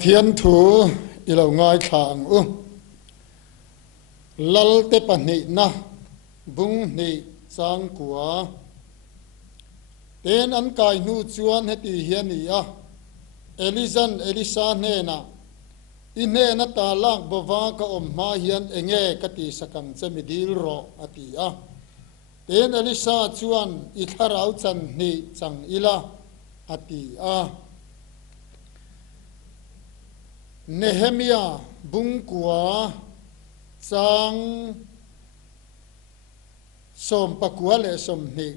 เทียนถูอีเราง่ายขางลัลเตปนินะบุงนิสังกัวเต็นอันกายนูจวนให้ตีเฮียนี่เอลิซาเนนะอินเนนตาลากบวากอมมาเฮียนเองกติสกังจะมิดิลโรอติเต็นเอลิซาจวนอิทาราวจันนี่จังอิลาอติเนเฮมียาบุงกัวจังสมปะกัวเลสมนี่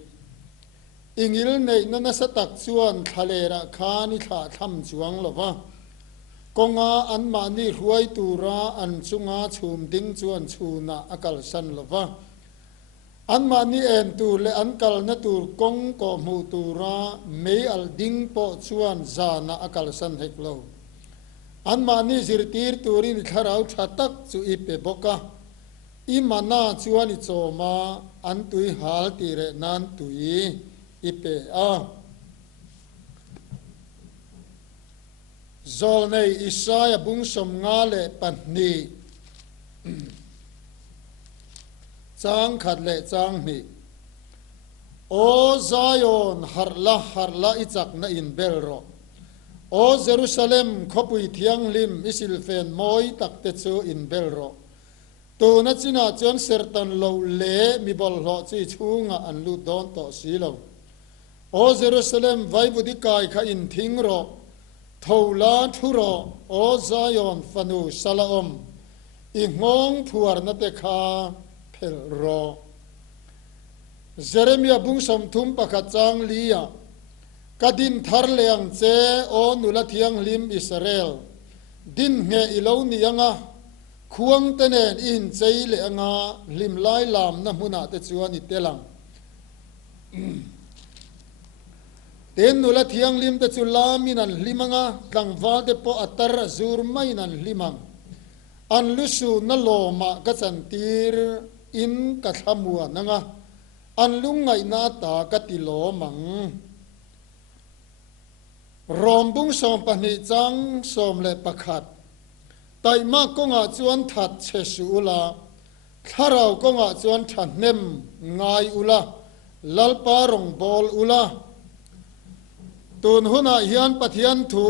อิงอิลในนั้นสตักชวนทะเลระคานิขาทำจวงหรอวะกงอาอันมานี่รวยตูราอันจุงอาชุมดิ้งชวนชูนาอากาศสันหรอวะอันมานี่เอ็นตูเลอันกัลนตูกงกอมูตูราเมอัลดิ้งปอชวนจานาอากาศสันเฮกโลอันมานี่จิรตีร์ตูรินขาราวทัตักจูอิเปบกะอิมานาชวนอิโจมาอันตุยฮาลตีเรนันตุยอิเปจอลในอิสายบุงสมงาเลปันนีจางขัดเลจางนีโอซายอนฮาร์ลาอิจักนาอินเบลโรโอเยรูซาเล็มขบุยเทียงลิมอิสิลเฟนมอยตักเตจูอินเบลโรตัวนัจินาจวนเซร์ตันโลเลมีบอลหอจีชูงอันลูดอนต่อสีโลโอเยรูซาเล็มไว้บุดิกายข้าอินทิงโรทูลาทุโรโอซายอนฟนูซาลาอมอิงงผัวนัตคาเพลโรเจเรมียบุงสมทุมปะขจังลียกดินทาร์เลงเจโอนุลาเทียงลิมอิสราเอลดินเงอิโลนียงควงเตเนนอินเจเลงลิมไลลามนะมุนาเตจวนอิเตลังเตนนุลาเทียงลิมเตจุลามินันลิมังตังวาเดปออัตระจูร์ไม่นันลิมังอันลุสูนโลมากัจันตีร์อินกัทมัวนังอันลุงไงนาตากติโลมังรอมบุงสมปนิจังสมเลปขัดไตมากกงอาจวนถัดเชสูลาถ้าเรากงอาจวนถัดเนมงายอุลาลัลปารองบอลอุลาตูนหุนาเฮียนปะเทียนถู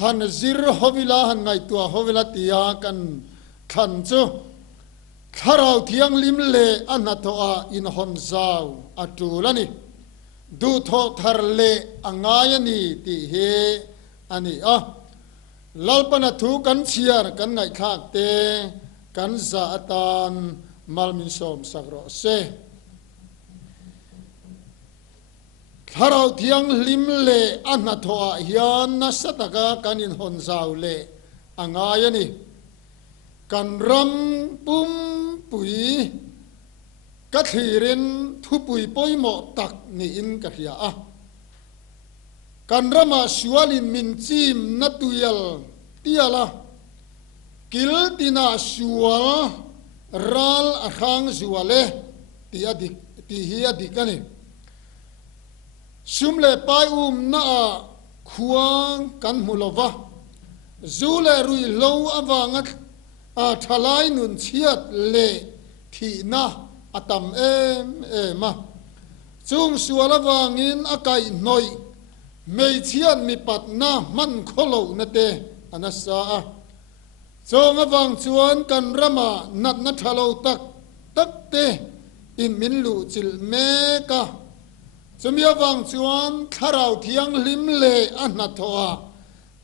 หันซิรฮวิลาหันไงตัวฮวิลาติยากันขันจูถ้าเราเทียงลิมเลอันนัตโออินฮอนซาวอัตูลานีดูทอทาร์เลอังายนีติเฮอันนี้ลัลปนัทุกันเชียร์กันไงขากเตกันซาตันมัลมินสมสักรอเซถ้าเราเทียงลิมเลอันนัทโอฮิยานนัสตะกากันอินฮอนซาวเลอังายนีกันรำปุ่มปุยกัทฮิรินทุปุยปอยหมอตักนี่อินกัทยากันรำมาชวลินมินจิมนัตุยลตียละกิลตินาชวลรัลอัขังชวเลตีอดิตีฮีอดิกันนี่ชุมเลไปน่าควงกันมุลวะจูเลรุยโลอวังทลายนุนเชียดเลทีน่าอัตมมาจุงสัวละวางินอากายหน่อยไม่เชียนมีปัดหน้ามันโคโลนเตอนัสซาจงวังชวนกันรมานัดนัทโลตักเตอินมินลูจิลเมกะจะมีวังชวนข้าเราเทียงลิมเลอันนัทโอ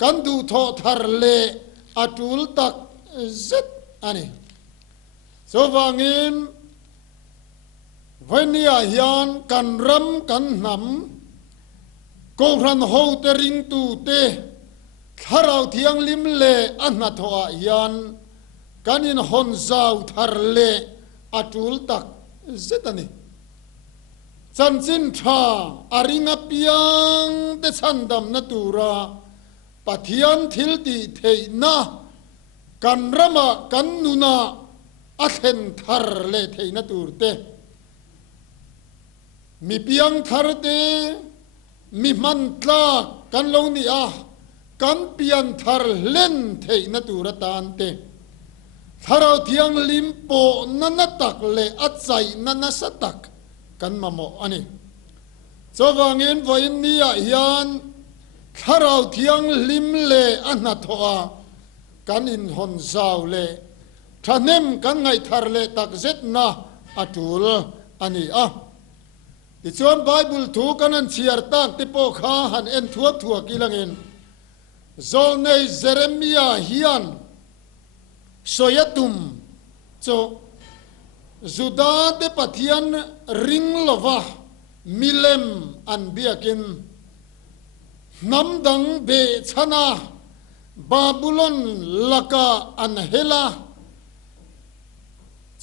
กันดูทอทาร์เลอัตุลตักเซตอันนี้สวังอินวันนี้ยันกันรำกันนำก็รันโฮเตริงตูเตข้าเราเทียงลิมเลอันนัทโอยันกันอินฮอนซาวทาร์เลอัตุลตักเซตันนี่จันจินทาอาริงเปียงเตชันดำนตูราปะเทียนทิลติเทนะกันรำกันนุนาอัเทนทาร์เลเทนตูเตมีเพียงทาร์เตมีมันตลากันลงนี่ กันเปียนทาร์เล่นเทนตูรตานเตทาราที่ยังลิมโปนันตักเลอัดใจนันสตักกันมาโมอันนี้จวางเงินวันนี้ยันทาราที่ยังลิมเลอันนัทว่ากันอินหอนเจ้าเลท่านิมกันไงทาร์เลตักเจ็ดนะอัตุลอันนี้ที่ชวนไบเบิลถูกกันนั้นเชียร์ตักที่พวกข้าหันเอ็นทั่วกิลังเงินโซนในเจเรมียาฮิยันสอยตุมโจจุดาเดปฏิยันริงลวะมิเลมอันเบียกินน้ำดังเบชนะบาบิลอนลักาอันเฮลา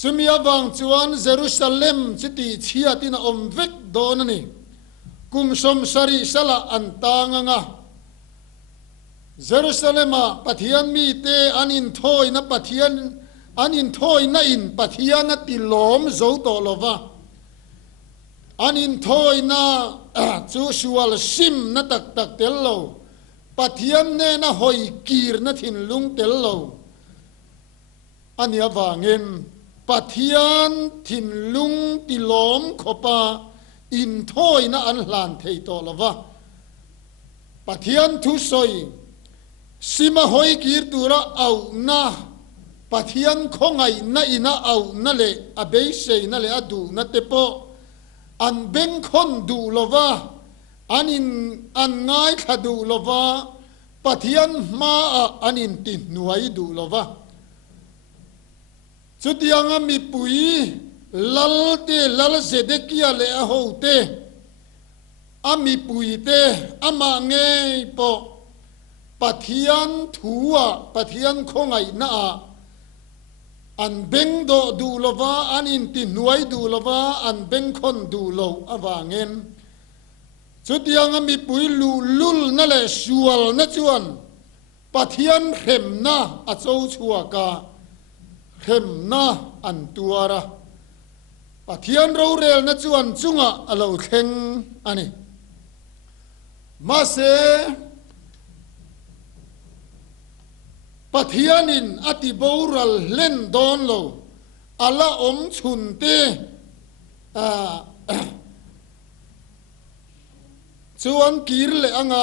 จุมีอวังจวนเยรูซาเล็มจิติเชียตินอมเวกโดนนี่กุมสมสริสละอันตางงะเยรูซาเล็มปฏิยันมีเตอันอินทอยนะปฏิยันอันอินทอยนะอินปฏิยันติลมโจโตโลวะอันอินทอยนะจูชัวลซิมนะตักเตลโลปฏิยันเนนะหอยกีร์นะทินลุงเตลโลอันนี้ว่าเงินปฏิยันทินลุงติลมขปาอินทอยนะอันหลานเทโตโลวะปฏิยันทุสอยสิมาหอยกีร์ตัวละเอานะปฏิยันคงไงนะอินะเอานะเลอเบยเซนะเลอดูนะเตโปอันเบงคนดูโลวะอันง่ายขดูโลวะปฏิยันมาอันอินติหน่วยดูโลวะสุดยังมีปุยลัลเตลัลเซเดกิยาเลอโฮเตมีปุยเตมาเงยปอปฏิยันถัวปฏิยันคงไงนะอันเบงโดดูโลวะอันอินติหน่วยดูโลวะอันเบงคนดูโลอวางเงินสุดยังมีปุยลุลนั่นแหละชวลนั่นจวนปฏิยันเข็มนะอาโจชัวกาเข็มนะอันตัวระปฏิยันเราเรลนั่นจวนจุงเราเข่งอันนี้มาเสปฏิยันินอติบูรัลเล่นดอนโลอัลลาชุนเตชวนกีร์เลอัง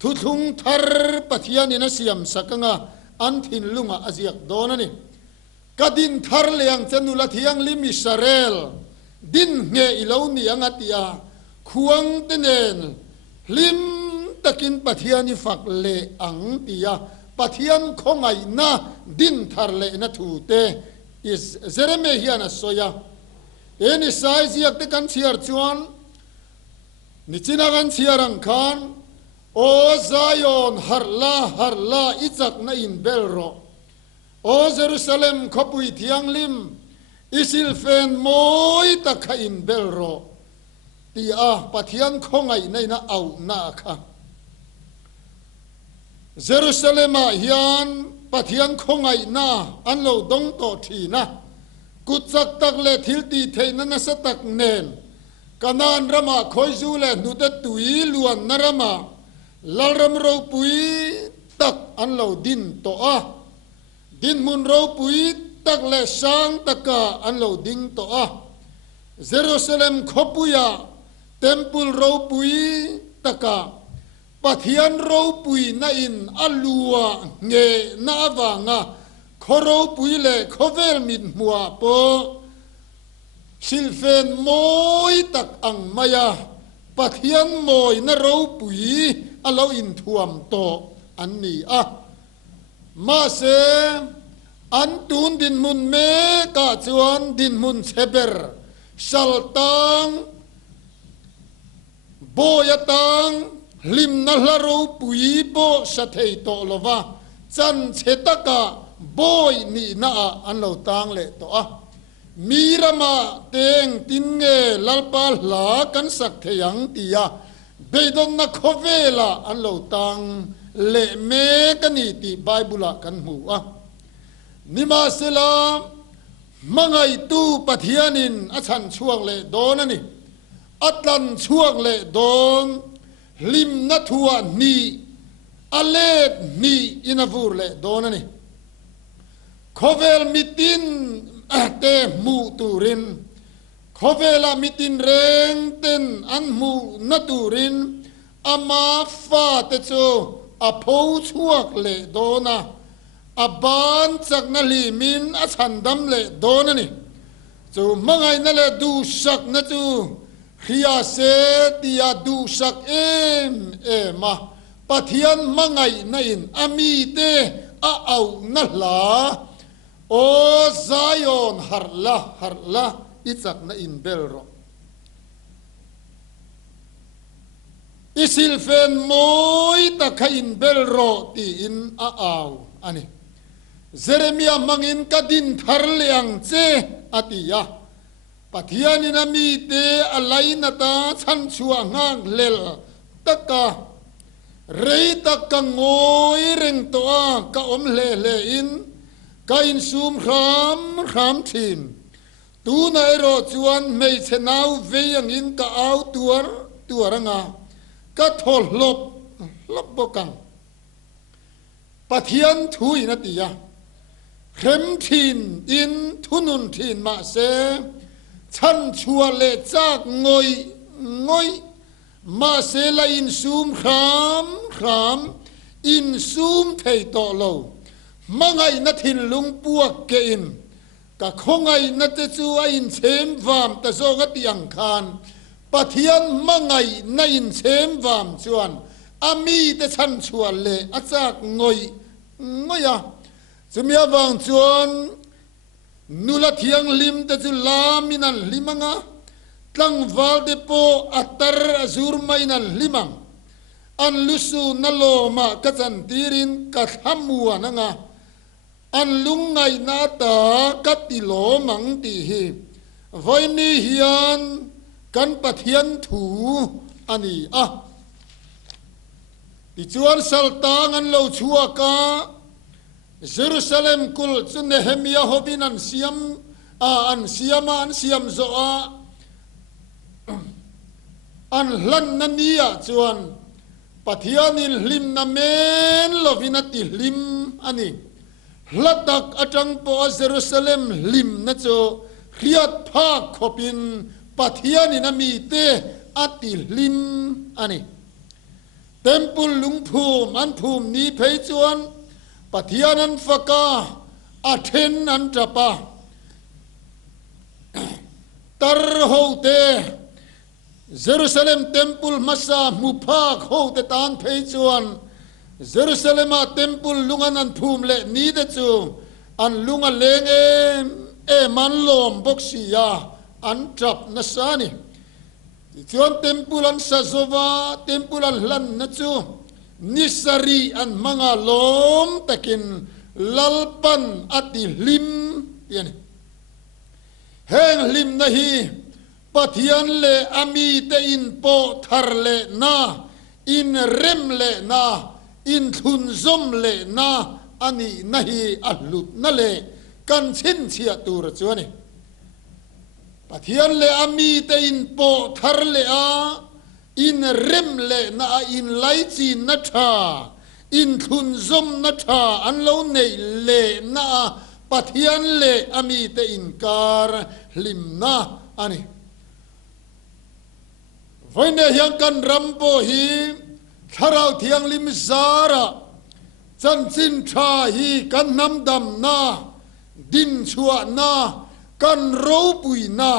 ทุทุงทาร์ปฏิยันินเสียมสักงอันทินลุงอาเซียกโดนนี่กัดินทาร์เลยังจันุลที่ยังลิมิสราเอลดินเงยอิลานี่ยังติยาควงเตเนนลิมตะกินปฏิยันิฝักเลอังติยาปฏิยันคงไงนะดินทาร์เลนะทูเตอิสเจเรเมฮิยานะโซยาเอ็นิสไซซียกเตกันเชียร์จวนนิจินากันเชียรังคานโอซายอนฮาร์ลาอิจักนะอินเบลโรโอเยรูซาเล็มขบุยที่ยังลิมอิสิลเฟนโมยตะขอินเบลโรตีปฏิยันคงไงในนะเอานาค่ะเยรูซาเล็มยันปฏิยันคงไงนะอันเราดงโตทีนะกุจักตักเลทิลตีเทนันสตักเนนกันนันรำมาคอยจูเลนุตตุยล้วนนรำมาลารำเราปุยตักอันเราดินโตดินมุนเราปุยตักเลช่างตักอันเราดิงโตเยรูซาเล็มขบุยาเต็มปุลเราปุยตักปฏิยันเราปุยน่าอินอัลลัวเงน่าวังขเราปุยเลขเวลมิดมัวปอสิลเฟนโมยตักอังมายาปฏิยันโมยน่าเราปุยอัลเราอินทวมโตอันนี้มาเสอันตูนดินมุนเมกาจวนดินมุนเซเบอร์สัลตังโบยตังลิมนัลรูปุยโบสะเทยโตโลวะจันเชตกะโบยนี่นาอันเราตังเลโตมีรามาเตงตินเงลลปาลากันสักเทยังตียาเบดอนนักเวลาอันเราตังเลเมกันนี่ตีไบเบิลกันหูนิมาสลามมังไอตูปฏิญาณินอาชันช่วงเลโดนนี่อัตลันช่วงเลโดนลิมนัทวานี อเลดนีอินาฟูร์เลโดนนี่โคเวลมิตินเตมูตูรินโคเวลามิตินเรงเตนอันมูนัตูรินอามาฟาเตโซอโพชัวเลโดนาอบานจากนาลีมินอสันดัมเลโดนนี่จูมังไงนั่นเลดูสักนะจูขยาเสติยาดูสักมาปะเทียนมังไงนั่นอามีเตเอานั่นละโอซายอนฮาร์ละอิจักนั่นเบลโรอิสิลเฟนมอยตะขันเบลโรตีอินเอาอันนี้เจเรมียมังอินกัดินทาร์เลียงเจอติยาปะเทียนินามีเตอะไรนัตาฉันชัวงางเลลตะกะเรยตะกังโอยเร่งตัวกะอมเลอินกะอินซูมขามทีมตูนายรอจวนไม่เชนาวเวียงอินกะเอาตัวรังากะทอลลบกังปะเทียนทุยนาติยาเข้มทีนอินทุนุนทีนมาเสฉันชัวเลจากงอยมาเสลอินซูมขามอินซูมเทยโตโลมังไงนัทินลุงปัวเกินกะคงไงนัตจูอินเชมวามตะโซกติยังคานปะเทียนมังไงในอินเชมวามชวนอามีแต่ฉันชัวเลอาจากงอยจะมีวางชวนนุลเทียงลิมแต่จุลามินันลิมังตั้งวาลเดโปอัตร์จูร์ไม่นันลิมังอันลุสูนโลมากัจันตีรินกัดฮัมมัวนังอันลุงไงนาตากัดติโลมังตีฮีไว้นี่เฮียนกันปะเทียนถูอันนี้ติจวนสัลตางันเราชัวกาเยรูซาเล็มกุลจุนเนเฮมียาฮบินันเซียมอันเซียมโซอันหลันนันนียจวนปะเทียนิลลิมนาเมนโลวินาติลิมอันนี้ลัดดักอาจังปอเยรูซาเล็มลิมนะโจเรียดภาคขบินปะเทียนินามีเตอติลิมอันนี้เต็มปุลลุงภูมิอันภูมินี้เพยจวนปะเทียนันฟกาอาเทนนันจัปะตร์โฮเตเยรูซาเล็มเต็มปุลมัสซามุภาคโฮเตตานเพยจวนเยรูซาเล็มเต็มปุลลุงอันภูมิเลนี้เดจูอันลุงอันเลงมันลมบกซียาอันจับนัสานีจวนเต็มปุลันซาโซวาเต็มปุลันลันนัจูนิสรีอันมังอาลมตะกินลัลปันอติลิมยันแห่งลิมนะฮีปะเทียนเลอามีเตอินโปทาร์เลนาอินเรมเลนาอินทุนซมเลนาอันนี้นะฮีอัลลุดนั่นเลกันชินเชียตูรจวนี่ปะเทียนเลอามีเตอินโปทาร์เลอาอินเรมเลนาอินไลจีนัทาอินทุนซมนัทาอันโลเนเลนาปะเทียนเลอามีเตอินการลิมนาอันนี้วันนี้ยังกันรำโปฮีถ้าเราเทียงลิมซาระจันสินชาฮีกันน้ำดำนาดินชัวนากันรูปุยนา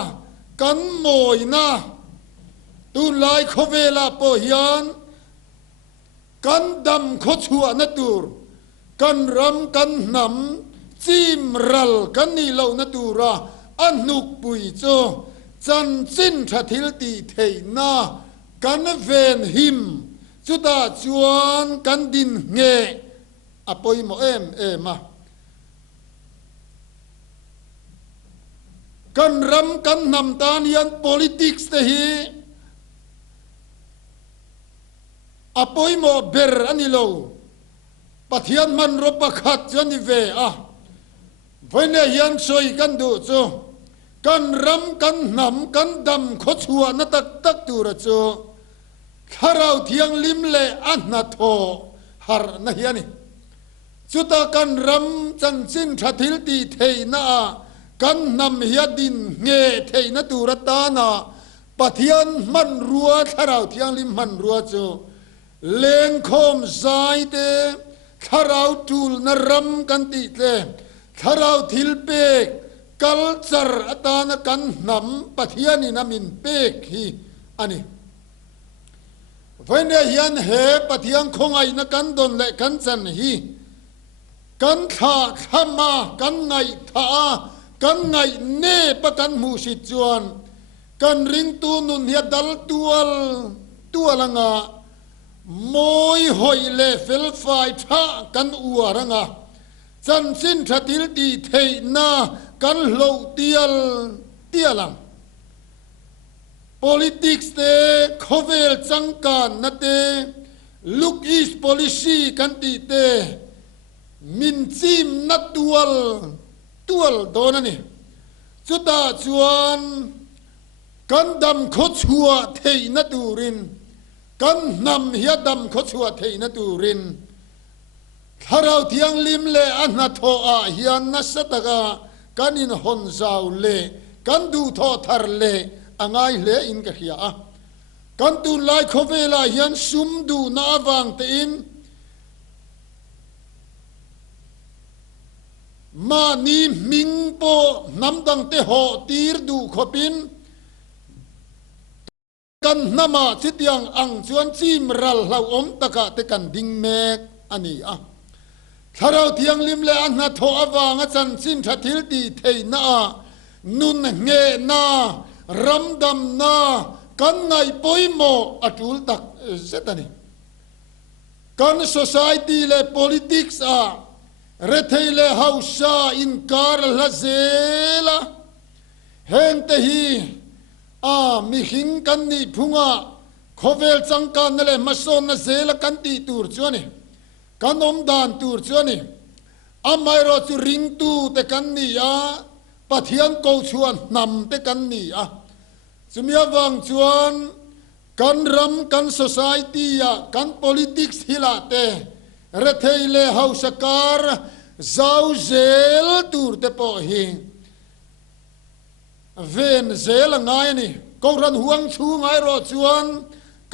กันโมยนาตูไลโคเวลาโปฮิยันกันดำโคชัวนัตูร์กันรำกันนำจิมรัลกันนี่เหล่านัตูระอันนุกปุยโจจันสินทัทิลตีเทนากันเวนหิมจุดาจวนกันดินเงอปอยโมมากันรำกันนำตานียน politics เตฮีอปอยโมเบรอันนี้โลปะเทียนมันรบขัดจนิเววันนี้ยันสวยกันดูโจกันรำกันนำกันดำขชัวนัตักตูระโจข้าเราเทียงลิมเลอันนาโท har na hiani chuta kan ram chan chin thathil ti theina kan nam hiadin nge theina turata na pathian man ruwa tharau thiang lim man ruwa chu leng khom zai te tharau tul na ram kan ti te tharau thil pek culture atana kan nam pathiani namin pek hi ani vene hian he pathian khongai na kan don le kan chan hi kan tha thama kan ngai tha kan ngai ne pa kan mu si chuan kan ring tu nun hia dal tualanga moi hoi le fel fai tha kan uaranga chan sin thatil ti theina kan lo tialang politics te khovel changkan na te look is policy kan ti te min chim na tual donani chuta chuan kan dam kho chua theina turin kan nam hia dam kho chua theina turin tharau thiang lim le anna tho a hian na sataka kanin hon zau le kan du tho thar le angai le in ka hia a kan tu lai khovela hian sum du na awang te in ma ni ming po namdang te ho tir du khopin kan nama chitiang ang chuan chim ral hlau om taka te kan ding mek ani a tharau thiang lim le anna tho awanga chan chin thathil ti theina nun nge na ramdam na kan ngai poimo atul tak setani kan society le politics rethele hausa in kar la zela heng te hi mi hing kan ni phunga khovel changkan le mason na zela kan ti tur chuani kan om dan tur chuani amai ro chu ring tu te kan ni pathian ko chuan nam te kan ni chumia wang chuan kan ram kan society kan politics hilate retheile hausakar zau zel tur te po hi ven zel ngai ni ko ran huang chu ngai ro chuan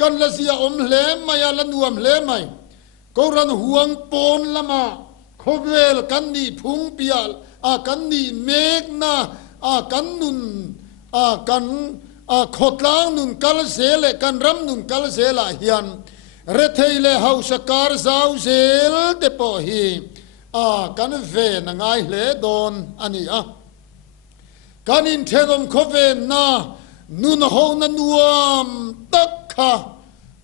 kan la zia om hle maya la nuam hle mai ko ran huang pon lama khovel kan ni phung pial kan ni mek na kan nun kan khotlang nun kal zele kan ram nun kal zela hian retheile hausakar zau zel te po hi kan ve na ngai hle don ani kan in thenom khoven na nun ho na nuam takha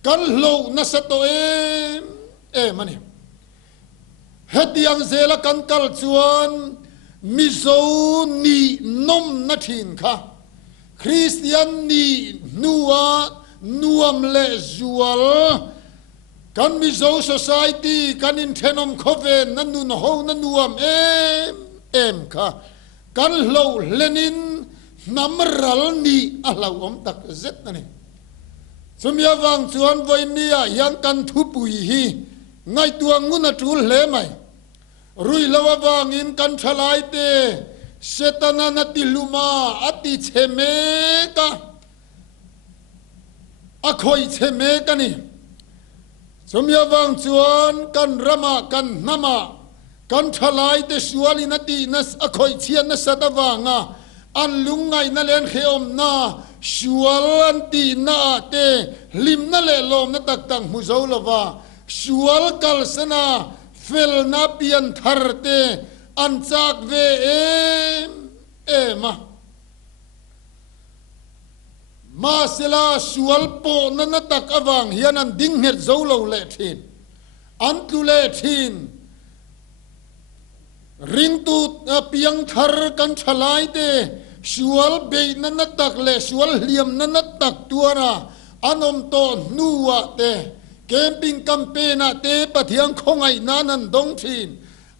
kan lo na sato mani hetiang zela kan kal chuan mizo ni nom na thin kha Christian ni nuwa nuam le zual kan mizo society kan in thenom khoven na nun ho na nuam em kha kan lo lenin namral ni alau om tak zet ani chumia wang chuan voinia yang kan thu pui hi ngai tuang nguna tul hle mai rui lawa wang in kan thalai te setana na tiluma ati cheme ka akhoi cheme ka ni chumia wang chuan kan rama kan nama kan thalai te suali na ti na akhoi chian na sadawanga an lungai na len kheom na sual an ti na te lim na le lom na tak tang mu zo lova sual kal sana fel na pian thar te an chak ve ema ma sela sual po na na tak awang hian an ding het zo lo le thin an tu le thin ring tu piang thar kan thalai te sual be na na tak le sual liam na na tak tuara anom to nuwa te camping campaign te pathiang khongai nanan dong thin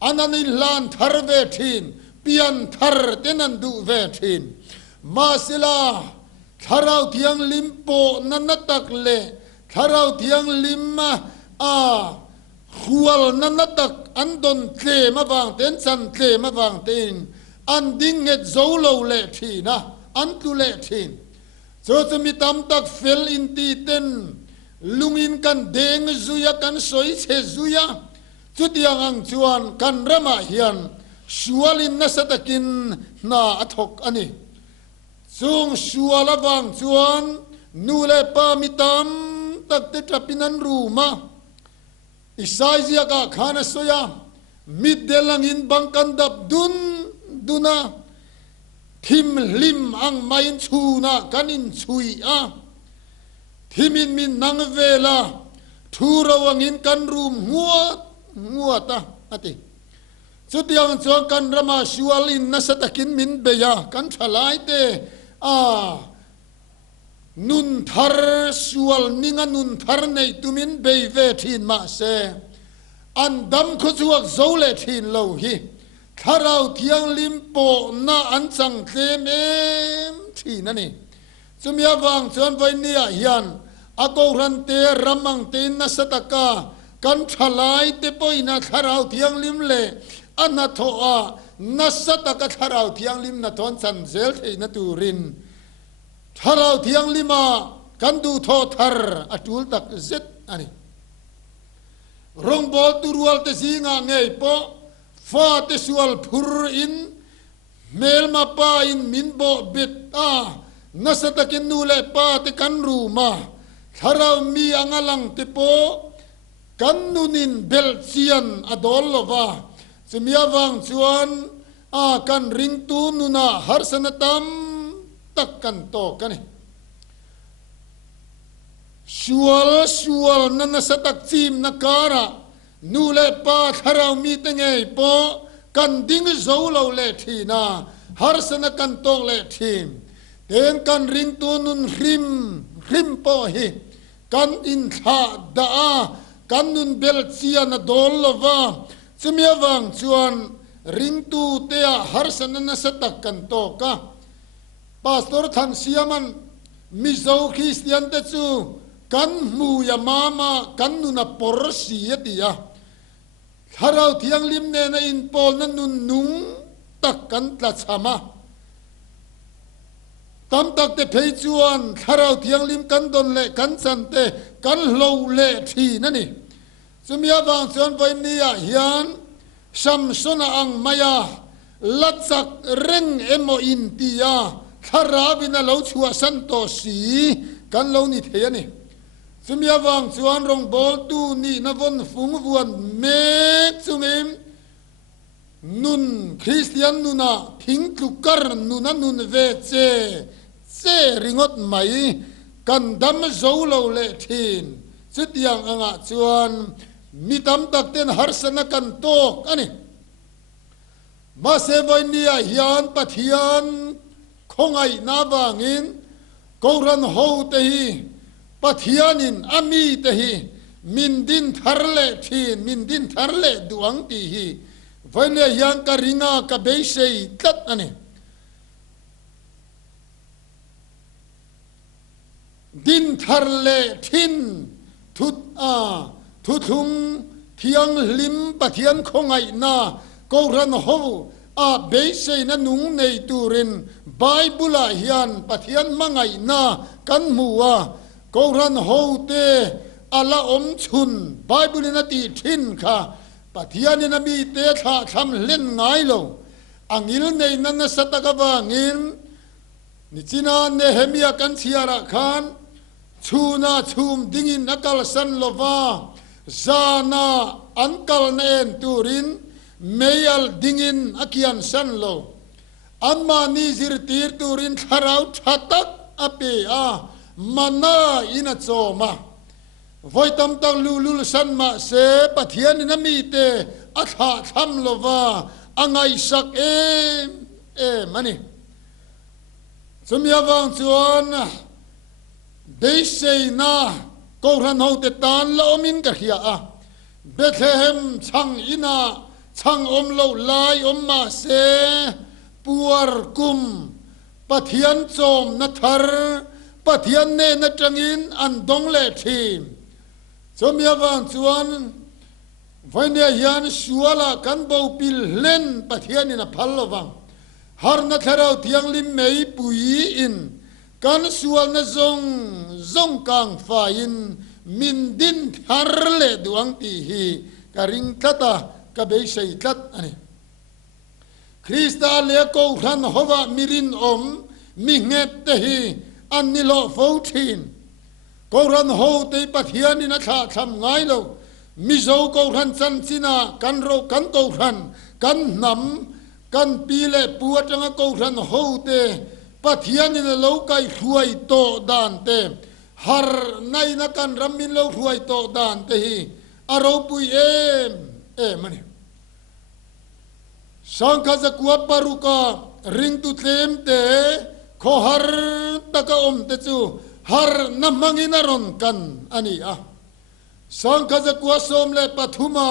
ananin lan thar ve thin pian thar te nan du ve thin masila tharau thiang limpo na na tak le tharau thiang lim ขวลนั้นนัตักอันดนเทมาบางเต็นสันเทมาบางเต็นอันดิ้งเงดโซโลเลทีนะอันตุเลทีนโซจะมีตำตักเฟลอินตีเต็นลุงอินกันเดงซุยกันสวยเชซุยจุดยังอังจวนกันระมาเฮียนชัวลินนัสตะกินนาอทกอันนี้ซุงชัวละวังจวนนูเลปามิตามตักเตตปินันรูมาอิสายจียกาขานสวยมิดเดลังอินบังกันดับดุนาทิมลิมอังไม่ชูนากันอินชุยทิมินมินนังเวลาทูระวังอินกันรูมงัวตาอติสุดยังจวนกันรามาชัวลินนัสตะกินมินเบียกันทลายเตนุนทาร์ชัวลนิงนุนทาร์ในตุมินเบยเวทินมาเซอันดำขจวกโซเลทินโลฮีถ้าเราเที่ยงลิมโปน่าอันสังเกมที่นั่นนี่สมัยวังจวนไว้เนี่ยยันอากรันเตรัมังเตนัสตะกากันทลายเตปอยนาถ้าเราเที่ยงลิมเลอันนัทโอนัสตะกะถ้าเราเที่ยงลิมนัทอนสันเซลที่นัตูรินถ้าเราเที่ยงลิมากันดูโททาร์อจุลตักเซตอันนี้รงบอลตุรวลเตซิงาเงยปอฟาเตสวลพูรอินเมลมาปาอินมินโบบิดนัสตะกินนูเลปาเตกันรูมาถ้าเรามีอังลังเตโปกันนุนินเบลเซียนอดอลลวาสมียวังชวนกันริงตูนุนาฮาร์สนตัมตักกันโตกันนี่ชัวลนันสตักจีมนักการะนูเลปาถ้าเรามีตั้งไงปอกันดิ้งโซโลเลทีนาฮาร์สนกันโตเลทีมเดินกันริงตูนุนริมปอฮีกันอินทาดากันนุนเบลเซียนดอลลวาสมัยวังชวนริงตูเตียฮาร์สนันสตักกันโตกะปาสตอร์ทันเซียมันมิโซคริสเตียนเตจูกันมูยามากันนุนปอร์ซียติยาถ้าเราเที่ยงลิมเนนอินปอลนั้นนุงตักกันตลัดสามาตำตักเตเพยจวนถ้าเราเที่ยงลิมกันดนเละกันสันเตกันโลเละทีนั่นนี่สมัยบางส่วนไปเนี่ยยันชัมสนาอังมายาลัดสักเร่งเอโมอินตียาถ้าราบินาเราชัวสันโตสีกันเรานี่เทียนี่สมัยวังส่วนรงบอลตูนี่นวนฟุงวนเมกสุเมมนุนคริสเตียนนุนาพิงคุกรนุนนุนเวเจริงอดไหมกันดำโซโลเลทินสุดยังอ่ะส่วนมีตำตักเต็นฮาร์สนกันโตกันนี่มาเซวันนี้ยันปัทยันคงไอนาบังอินกรันโฮเตฮีปัทยันินอามีเตฮีมินดินทาร์เลทีนมินดินทาร์เลดวงตีฮีวันนี้ยังกริงากเบยเซตัดอันนี้ดินทาร์เลทินทุทุงเทียงลิมปะเทียนคงไงนาก็รันโฮเบยเซนนุงในตูรินไบเบิลาฮิยันปะเทียนมังไงนากันมัวก็รันโฮเตอัลลาอมชุนไบเบิลนาตีทินค่ะปะเทียนนมีเตถาทำเล่นไงลงอังอิลในนั้นสตะกบางินนิจินาเนเฮมียกันเชียระคานชูนาชุมดิ้งินนักลสันโลวาซานาอันกัลเนนตูรินเมียลดิ้งินอากิยันสันโลอันมานิซิรตีร์ตูรินทาราวทัตักอเปียมานาอินัทโซมาไว้ตำตังลูลสันมาเสปะเทียนนมีเตอัฐาทำโลวาอังไงสักมันนี่สมัยวังชวนเบสเซนาก็รันเอาแต่ตานละอมินกะเฮียเบธเลเฮมช่างอินาช่างอมเลาลายอมมาเสปัวร์กุมปะเทียนโจมนัทร์ปะเทียนเนนจังอินอันดงเลทีสมัยวังชวน วันนี้ยันสัวละกันบ่าวปิลเล่นปะเทียนนะพัลลวังฮาร์นัทเราเทียงลิมไม่ปุยอินกันสัวนะจงกางฟ้าอินมินดินฮาร์เลดวงตีฮีกะริงทัตากะเบยชัยทัตอันนี้คริสตาเลโกรันฮวามิรินอมมิเงตเตฮีอันนิโลโฟทีนโกรันโฮเตปะเทียนนะชาทำไงโลมิโซโกรันสันสินากันโรกันโกรันกันนำกันปีเลปัวจังโกรันโฮเตปะเทียนนี่โลกายรวยโตดานเตฮาร์ในนักการรำมินโลรวยโตดานเตฮีอารปุยมันนี่สังฆจักรวปารุการิงตุเตมเตขอฮาร์ตะกะอมเตจูฮาร์น้ำมังอินารอนกันอันนี้สังฆจักรวสมเลปฐุมา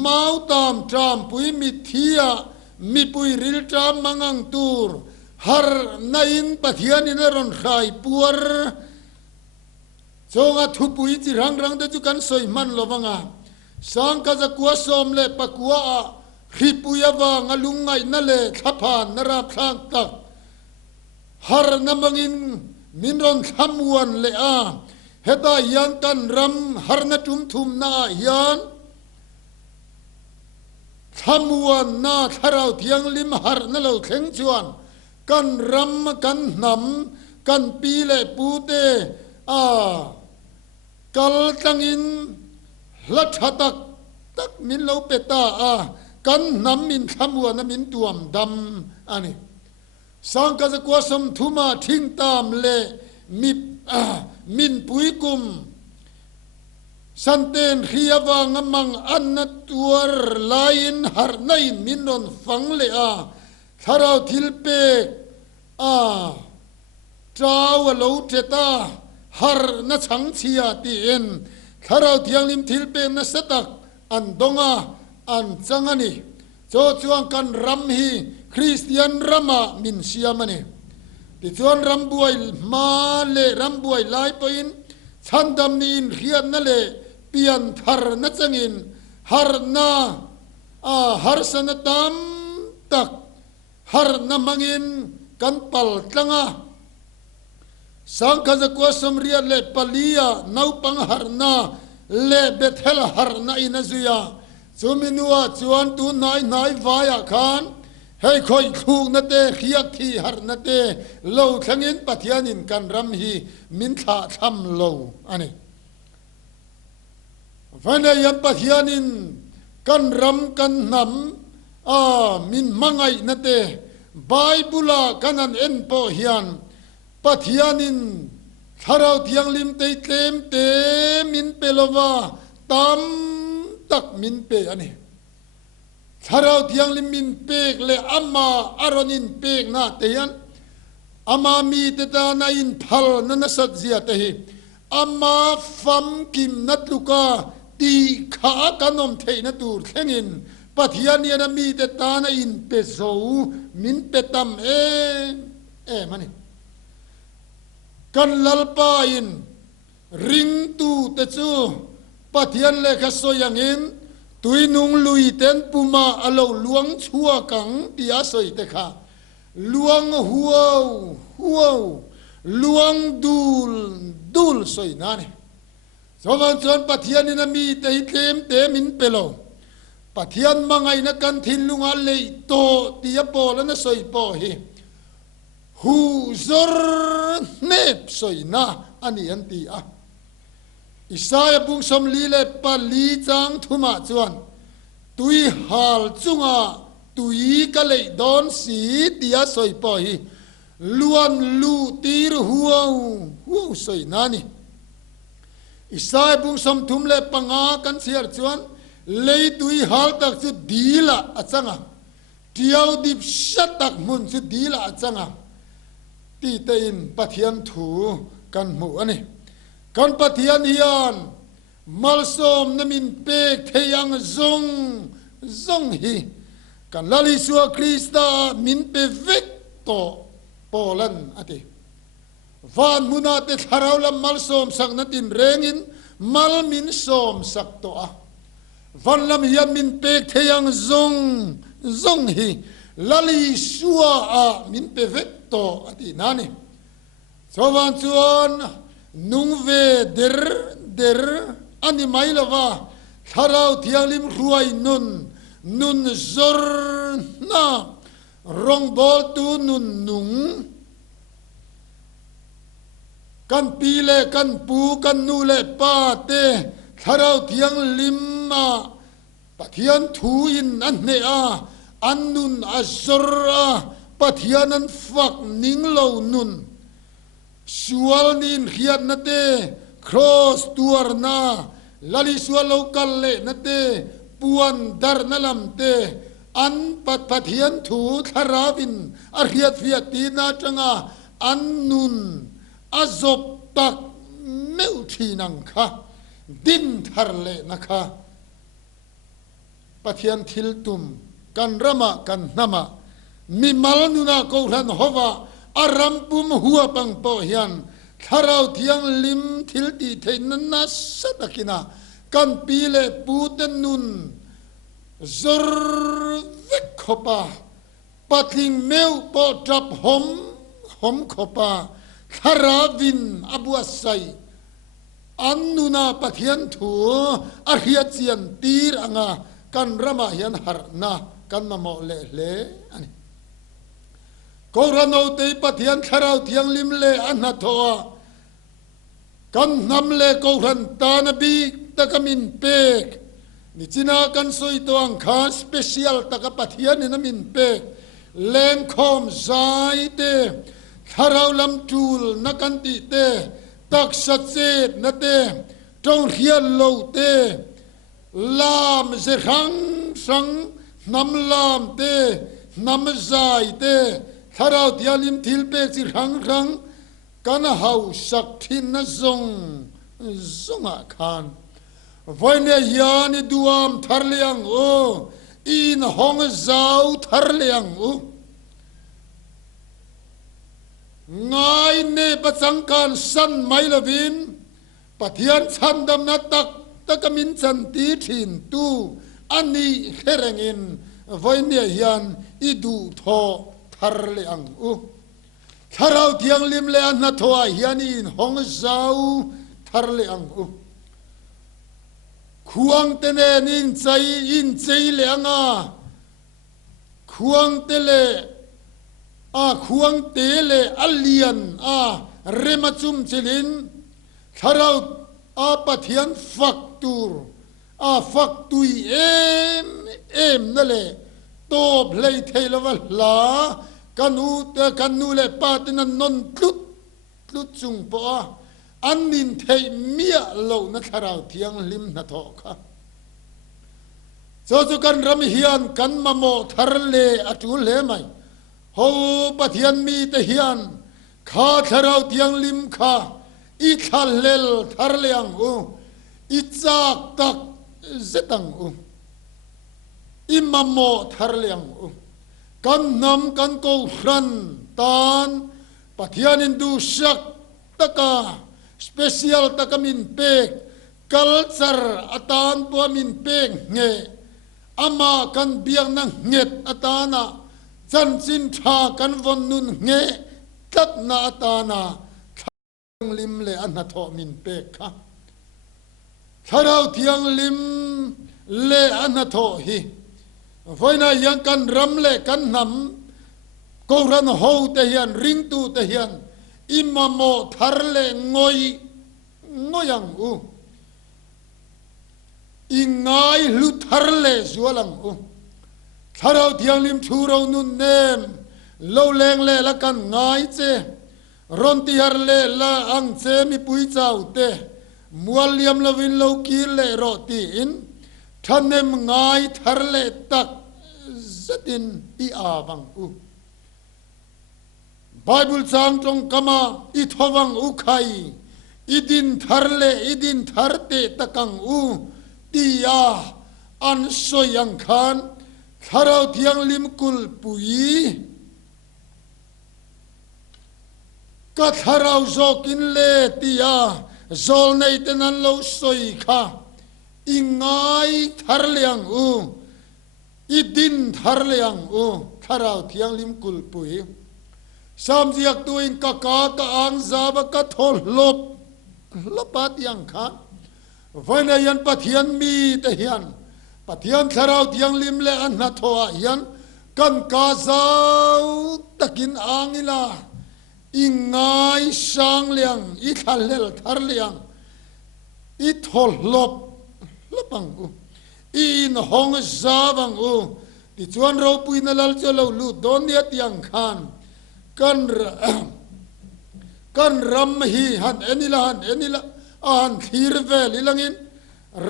เมาตามจามปุยมิเทียมีปุยริลจามมังังตูร์ฮาร์นาอินปะเทียนินารอนไครปัวร์จงอาทุปุยจิรังเตจูกันสวยมันโลวังสังฆจักรวสมเลปะกัวฮิปุยาวางลุงไงนั่นเลทัพานนราพลางตักฮาร์น้ำมังอินมินรอนทำวันเลเฮตายันกันรำฮาร์นจุมทุมนายันทำวันนาทาราวเทียงลิมฮาร์นเราเข่งจวนกันรำกันนำกันปีเลปูเตกัลตังอินลัทตักมินเราเปตากันนำมินทำวันมินตัวมดำอันนี้สังกัจกวสมทุมาทิ้งตามเลมินปุยกุมสันเตนเขียวางมังอันนตัวลายนฮาร์ไนมินรอนฟังเลทาราวทิลเปจาวโลเจตาฮาร์นชังเชียตีเอ็นทาราวเทียงลิมทิลเปนสตักอันดงอันจังนีโจจวงกันรำฮีคริสเตียนรำมินเชียมันนี่ที่จวนรำบวยมาเลรำบวยลายปอินฉันดำนินเขียนนั่นเลเปลี่ยนทาร์นัจังอินฮาร์นาฮาร์สนตามตักฮาร์นามังอินกันปัลตังสังฆจักรสมเรียเลปลียนาวปังฮาร์นาเลเบเทลฮาร์นาอินซุยาจูมินัวจวนตูนายวายาคานให้คอยถูกนัดเตะขียกที่ฮาร์นัดเตะโลทั้งอินปะเทียนินกันรำฮีมินท่าทำโลอันนี้วันนี้ยันปะเทียนินกันรำกันนำมินมังไงนัดเตะไบเบิลกันนันเอ็นโปเฮียนปะเทียนินทาราวเทียงลิมเตเต็มเตมินเปลวาตามตักมินเปอันนี้ทาราวเทียงลิมินเปกเลอามาอารอนินเปกนาเตียนอามามีเตตานาอินพัลนันสัตเซียเตหิอามาฟัมกิมนัตลุกาตีขากันอมเทนตูร์เข่งินปัทยานีนามีเตตานาอินเปโซมินเปตัมมันนี่กันลลปาอินริงตูเตจูปัทยันเลขสอยังอินตุยนุงลุยเต็นปุมาอโลลวงชัวกังตีอาศัยเตค่ะลวงหัวลวงดูลสวยนั่นสมัยจนปัทยันนี่มีเตยเตมินเปโลปัทยันมังไงนักันทินลุงอัลเลยโตตียปอแล้วนะสวยปอเฮฮูซอร์เนบสวยนะอันนี้อันตีอิสายบุงสมลีเลปาลีจังทุมาจวนตุยฮาลจุงตุยกะเลยดอนสีตียสวยปอยล้วนลูตีรหัวสวยนานี่อิสายบุงสมทุมเลปังากันเสียจวนเลยตุยฮาลตักสุดดีละอาจังเดียวดิบชัดตักมุนสุดดีละอาจังตีเตินปะเทียนถูกันหมู่อันนี้กันปะเทียนเฮียนมัลสมนมินเปกเทียงซงฮีกันลาลิสัวคริสตามินเปวิกโตโปแลนอติวานมุนาเตทาราวลมัลสมสักนัดินเรงอินมัลมินสมสักโต วันลำยันมินเปกเทียงซงฮีลลีชัวอามินเปเวตโตอดีนานี่สวันชวนนุงเวเดรอันนี้ไม่ละว่าถ้าเราเที่ยงลิมรวยนุนจรนารองบอลตูนุงกันปีเลกันปูกันนูเลปาเตถ้าเราเที่ยงลิมมาปะเทียนทูอินอันเนอาอันนุนอัจราปะเทียนันฝักนิงเหลานุนสวลนินเขียนนัตเตครอสตัวนาลลิสวลโลกัลเลนัตเตปวนดาร์นลัมเตอันปะเทียนทูทาราวินอาเรียดฟิยตีนาจังอาอันนุนอาจบตักเมวทีนังค่ะดินทาร์เลนะคะปะเทียนทิลตุมกันรำกันนามะมีมัลนุนาโกรันฮวาอารัมปุมหัวปังโปเฮียนถ้าเราเที่ยงลิมทิลตีเทนันนัสตะกินากันปีเลปูเตนุนจรวิกขปาปัทิงเมวปอจับหอมขปาคาราวินอบัวไซอันนุนาปะเทียนถูอาเฮียเจียนตีรังากันรำเฮียนหารนากันมาโมเลอันนี้กอรานเอาเตยปะเทียนคาราเทียงลิมเลอันนาทอกันนำเลกอรันตานบีตะกมินเปกนี่จีนากันสวยตัวอังคาสเปเชียลตะกปะเทียนนี่นมินเปกเลงคอมใจเตคาราลำจูลนักันติเตตักสัตเซตนเตจงเฮียนโลเตลามเซรังสังนำลามเตนำใจเตคาราเทียลิมทิลเปกสิรังกันเฮาสักทินซงอาคารวันนี้ยานิดูอามทาร์เลียงโออินห้องเจ้าทาร์เลียงโอง่ายเนปสังการสันไม่ละวินปะเทียนสันดำนัดตะกมินสันตีถินตูอันนี้เฮรงอินวันนี้ยานอิดูทอทาร์เลียงโอถ้าเราเที่ยงลิมเลอันนัทวายานินห้องเจ้าทาร์เลียงโอควงเตเนนินใจเลงอาควงเตเลควงเตเลอัลเลียนเรมาจุมเจลินถ้าเราปะเทียนฟักตูร์ฟักตุยเอ็มนั่นแหละโตเพลย์เทลวลากันนูเลปาตินันนนลุดจุงปะอันนินเทเมียโลนัทเราเทียงลิมนัทอกะจุกันรำเฮียนกันมาโมทาร์เลอจูเลไหมโฮปะเทียนมีแต่เฮียนข้าทาเราเทียงลิมข้าอีทาเลลทาร์เลงอีจากตักเจตังอิมาโมทาร์เลงกันนำกันโกรันตานปะเทียนินดูชักตะกาspesial takamin pek culture atan puamin pek nge ama kan biang nang nget atana chan chin tha kan von nun nge tat na atana thang lim le an na tho min pek kha tharau thiang lim le an na tho hi voina yang kan ram le kan nam ko ran ho te hian ring tu te hian imamo tharle ngoyang ingai lu tharle zualang tharau thiang lim thurau nun nem lo leng le la kan ngai che ron ti har le la ang che mi pui chau te mual liam lovin lo ki le ro ti in thanem ngai tharle tak zatin i awang Bible sang trong kama ithawang ukhai idin tharle idin tharte takang tia an soyang khan tharau thiang lim kul pui ka tharau zokin le tia zol nei tenan lo soi kha ingai thar liang idin thar liang tharau thiang lim kul pui sam ziak tuin ka ang zaba ka thol lopat yang kha vaina yan pathian mi te hian pathian tharau thiang lim le an na thoa hian kan ka zau takin angila ingai sang liang I thalel thar liang I thol lopang in hong zabang ti chuan ro pui na lal cho lo lu don dia tiang khan kan ram hi han enila an thir vel ilangin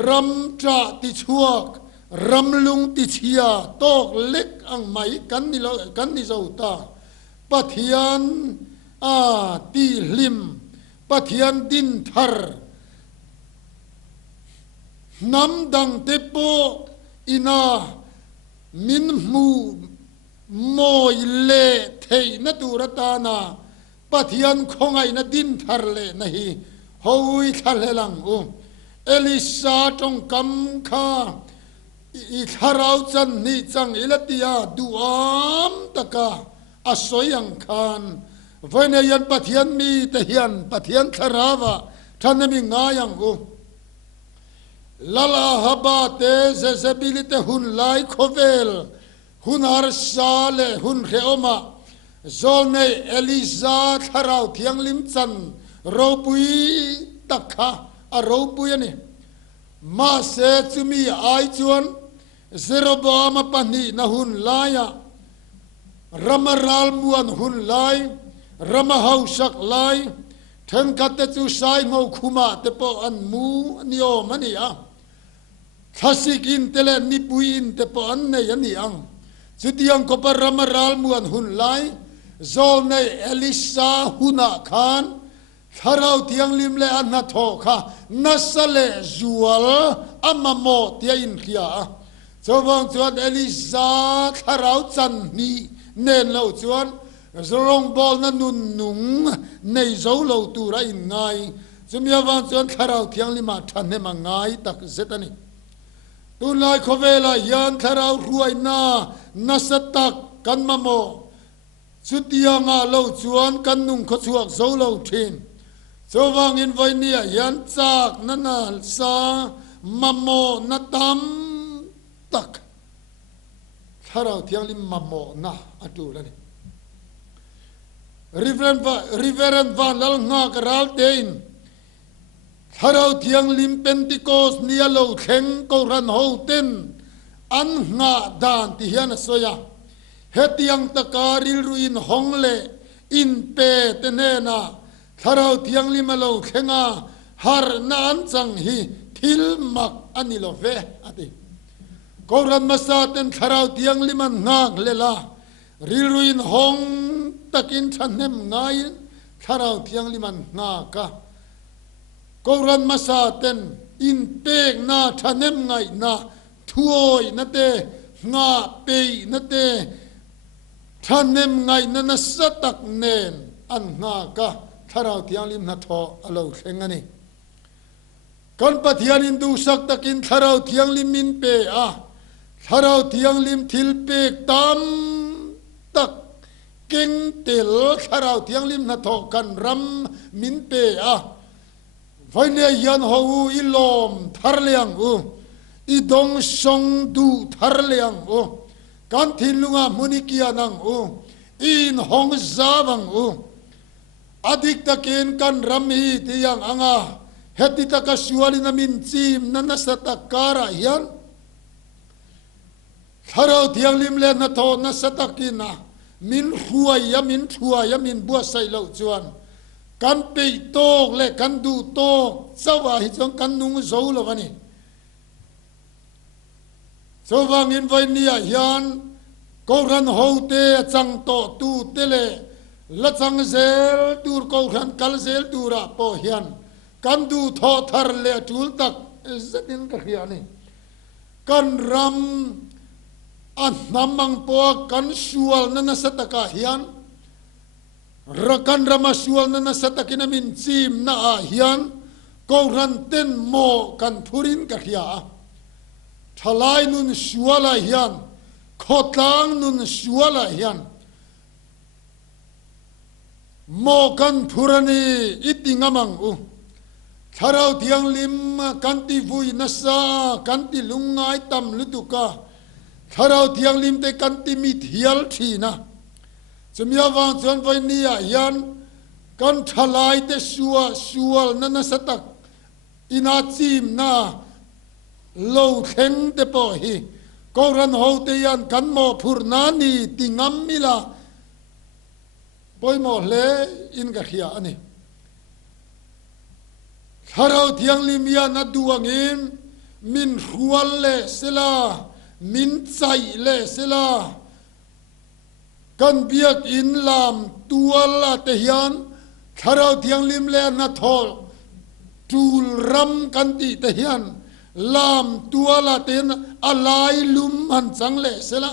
ram tra ti chuak ram lung ti chia tok lek ang mai kan ni zo ta pathian ti lim pathian din thar nam dang te po ina min mu moi le thei na turata na pathian khongai na din thar le na hi hoi thalelang elisa tong kam kha I tharau chan ni chang ilatia duam taka asoyang khan vaina yan pathian mi te hian pathian tharawa thanami ngayang lala haba te zezabilite hun lai khovel hun har sale hun kheoma zolne elisa tharau thiang lim chan ropui takha a ropui ani ma se chumi ai chuan Jeroboam pani na hun laya ramaral muan hun lai ramahausak lai then katte chu sai ngau khuma te po an mu nio mani a thasik in tele ni puin te po an nei ani ang chutiang ko par ramaral muan hun lai zol nei elisa huna khan tharau tiang lim le an na tho kha nasale zual amamo tia in khia chawang chuan elisa tharau chan ni nen lo chuan zorong bol na nun nung nei zo lo tu ra in ngai chumya wang chuan tharau thiang lima than he ma ngai tak zetani tu lai khovela yan tharau ruai na nasatak kan mamo chutia nga lo chuan kan nung kho chuak zo lo thin chawang in voinia yan chak nana sa mamo na tam tak tharau thiang lim mamo na atu lani Reverend Van Lal nga karal tein tharau thiang lim Pentecost nia lo theng ko ran ho ten an nga dan ti hian soya hetiang takaril ruin hongle in pe tenena tharau thiang lim lo thenga har na an chang hi thil mak anilo ve ati ko ran masa ten tharau thiang liman ngak lela rilruin hong takin thanem ngai tharau thiang liman nga ka koran masa ten in pek na thanem ngai na thuoi na te nga pe na te thanem ngai na na satak nen an nga ka tharau thiang lim na tho alo thlengani kan pathian in du sak takin tharau thiang lim min pe tharau thiang lim thil pek tam tak keng tel tharau thiang lim na tho kan ram min pe vaine yan ho ilom tharliang I dong song du tharliang kan thilunga munikia nang in hong zawang adik takin kan ram hi tiang anga hetita ka suali na min chim na nasatakara yan tharau thiang lim le na tho na satakina min huaya min bua sai lo chuan kan pe tok le kan du tok chawa hi chong kan nung zo lo wani chawang in voinia hian ko ran ho te chang to tu te le la chang zel tur ko ran kal zel tura po hian kan du tho thar le tul tak zatin ka hiani kan ram an namang po kan sual na nasataka hian rakan rama sual na nasatakina min chim na hian ก็รันเต้นโมกันทุรินกะเฮียทลายนุนชัวละเฮียนขอตางนุนชัวละเฮียนโมกันทุรณีอิติงามังทาราวเทียงลิมกันติฟุยนัสซากันติลุงไงตัมลุตุกาทาราวเทียงลิมเตกันติมิเทียลทีนะจะมีอาวันจวนไว้นี่ยันกันทลายเตชัวนั่นสตักอินาจิมนะโลเข็งเตปอฮีก็รันโฮเตยันกันโมพูรนานีติงามมิลาปอยโมเลอินกะเฮียอันนี้ทาราวเทียงลิมยานัดดวงอินมินรัวเลสลามินใจเลสลากันเบียกอินลามตัวละเทียนทาราวเทียงลิมเลนัทอลจูลรัมกันติเทียนลามตัวละเทียนอะไรลุมหันสังเลสลา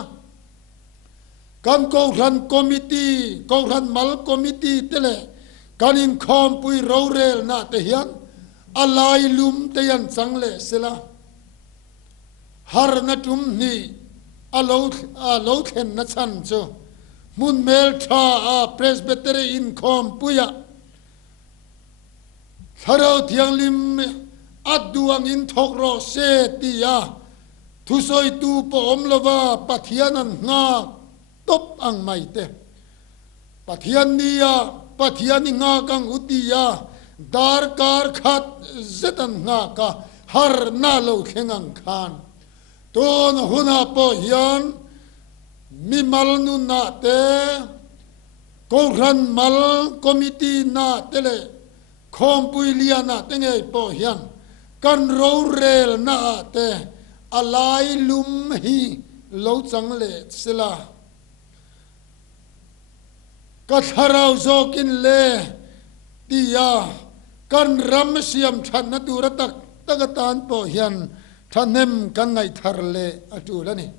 กันกองรันคอมมิตี้กองรันมัลคอมมิตี้เตเลกันอินคอมปุยเราเรลนาเทียนอะไรลุมเทียนสังเลสลาฮาร์นัตุมนี่อาโลเข็นนัชันโจมุนเมลทาเพรสเบเตอร์อินคอมปุยะทาราวเทียงลิมอัดดวงอินทอกโรเซติยาทุสอยตูปอมลวาปัทยานันงาตบอังไม่เตปัทยานียาปัทยานิงากังอุติยาดาร์การขัดเซตันงากะฮาร์นาโลเขงังคานตัวน์หุนาปอยันมีมัลนุนาเตกองรันมัลคอมมิตี้นาเตเลคอมปุยเลียนาเตงไงปอยันกันโรเรลนาเตอะไรลุมฮีโลจังเลสลากัทาราวโซกินเลติยากันรัมเสียมทันนดูรตักตะกตานปอยันท่านเนมกันไงทารเลอจูแล้วนี่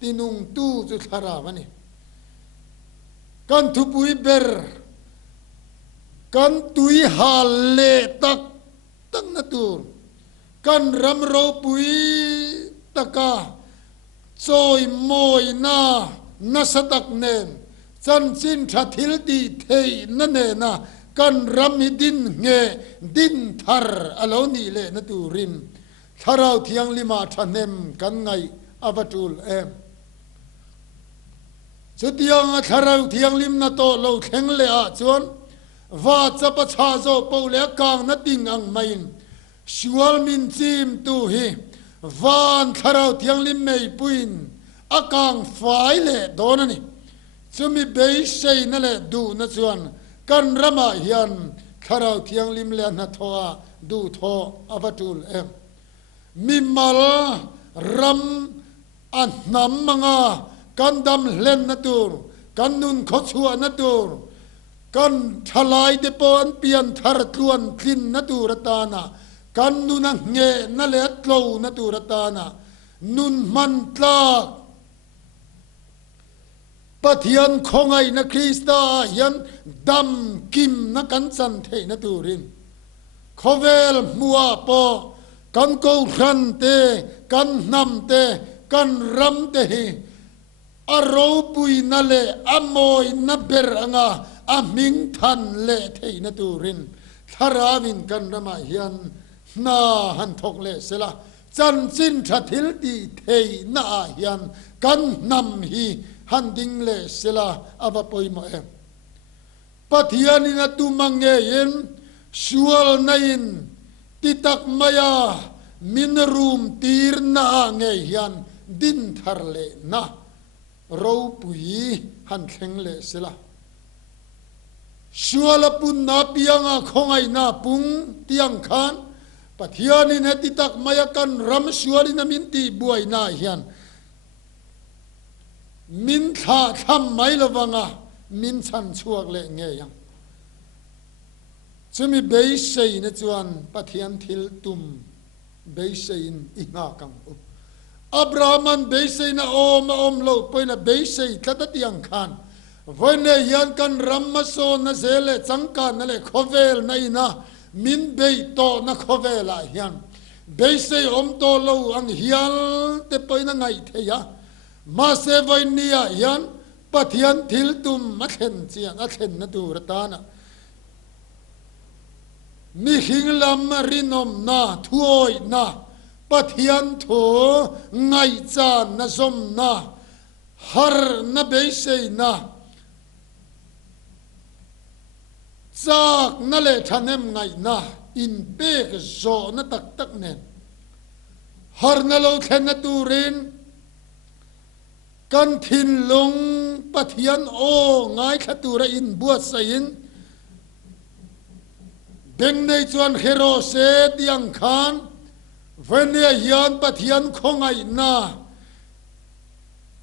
ตินุงตู้จุทารามันนี่กันทุปุยเบอร์กันตุยฮาเลตักตั้งนตูกันรำโรปุยตะกาโซยโมยนานัสตักเนนจันสินทัทิลตีเทยนั่นเนนะกันรำมิดินเงดินทาร์อโลนีเลนตูรินทาราวเทียงลิมาทันเนมกันไงอาบตูลสุดยังทาราวเทียงลิมนาโตโลเข็งเลอาจวนว่าจะประชาโซเปาเลกางนัดดิงอังไม่ชัวลมินซิมตูฮีวานทาราวเทียงลิมไม่ปุยนอากางฝ่ายเลโดนนี่จะมีเบยเซยนั่นแหละดูนัจวนกันรำมาเฮียนทาราวเทียงลิมเลนัทว่าดูทออาบตูลมิมัลรัมอันนำมังากันดำเล่นนัตูรกันนุนขดชัวนัตูรกันทลายเดปอนเปลี่ยนทาร์ตลวนคลินนัตูรตานากันนุนเงยนั่นแหละโลนัตูรตานานุนมันตลาปะเทียนของไอ้นักคริสตายันดำกิมนักกันสันเทนัตูรินขเวลมัวปอกันโกรันเตกันนำเตกันรำเตอารมณ์ปุยนั่นแหละอโมยนับเบรังอามิงทันเละเทนตูรินทาราวินกันรมาเฮียนนาหันทกเลสละจันสินทัทิลดีเทนาเฮียนกันนำฮีหันดิงเลสละอาบปอยมาปัทยานินตุมังเงยินชัวลนัยนติตักมายามินรูมตีรนาเงยันดินทาร์เลนะเราปุยหันเข่งเลสละชัวลปุนนาเปียงของไอนาปุงเตียงขานปัทยานินติตักมายากันรำชัวลินามินตีบวยนาเฮียนมินขาทำไม่ละวังมินชันชัวเลเงยังจะมีเบย์เซนจวนปะเทียนทิลตุมเบย์เซนอีงากังอับรามันเบย์เซนโอมโลปอยนะเบย์เซนทัดตียงขานวันนี้ยันกันรัมมาโซนนะเซเลจังการนั่นแหละขเวลนั่นนะ min bei to na khove la hian bei se om to lo ang hial te poina ngai theya ma se vai nia hian pathian thil tum ma thlen chiang a thlen na tur ta na mi hinglam rinom na thuoi na pathian tho ngai chan na zom na har na bei se na chak na le thanem ngai na in pe ke zo na tak tak nen har na lo thlen na turin kan thin lung pathian o ngai khatura in buat sain beng nei chuan hero se tiang khan venia hian pathian khongai na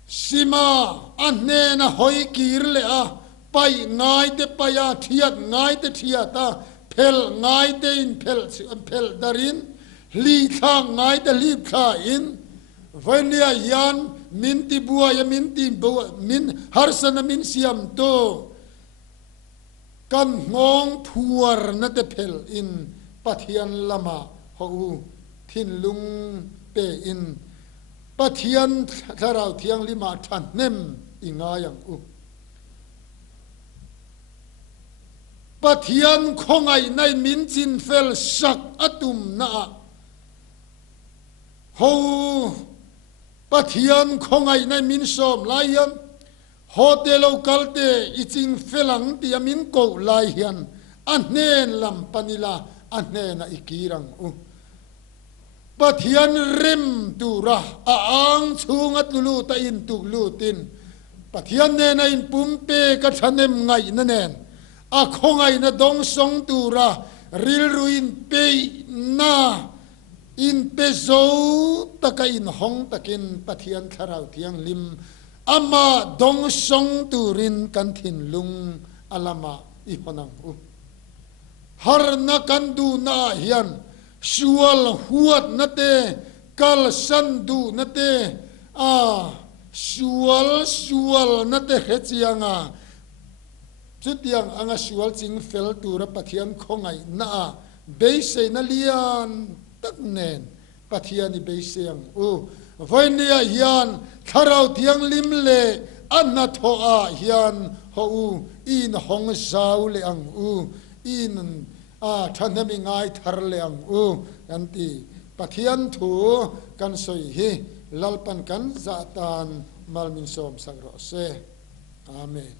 sima anne na hoi kir le a pai ngai te paya thiat ngai te thiata phel ngai te in phel darin li kha ngai te li kha in venia hian min ti bua ya min ti bua min harsana min siam to kan ngong thuar na te phel in pathian lama ho thin lung pe in pathian tharau thiang lima than nem inga yang u pathian khongai nai min chin fel sak atum na ho pathian khongai nai min som lai hian hotel kalte iching felang ti amin ko lai hian anen lam panila anena ikirang u pathian rem tura a ang chungat lulu ta in tuk lutin pathian ne na in pumpe ka thanem ngai na nen a khongai na dong song tura ril ruin pe na in pe zo taka in hong takin pathian tharau thiang lim ama dong song turin kan thin lung alama i honang u har na kan du na hian sual huat na te kal san du na te a sual na te hechianga chutiang anga sual ching fel tura pathian khongai na beise na lian tak nen pathian i beise ang u voinia hian tharau thiang lim le anna tho a hian ho u in hong zau le ang u in thanami ngai thar le ang u anti pathian thu kan soi hi lalpan kan za tan malmin som sang ro se amen.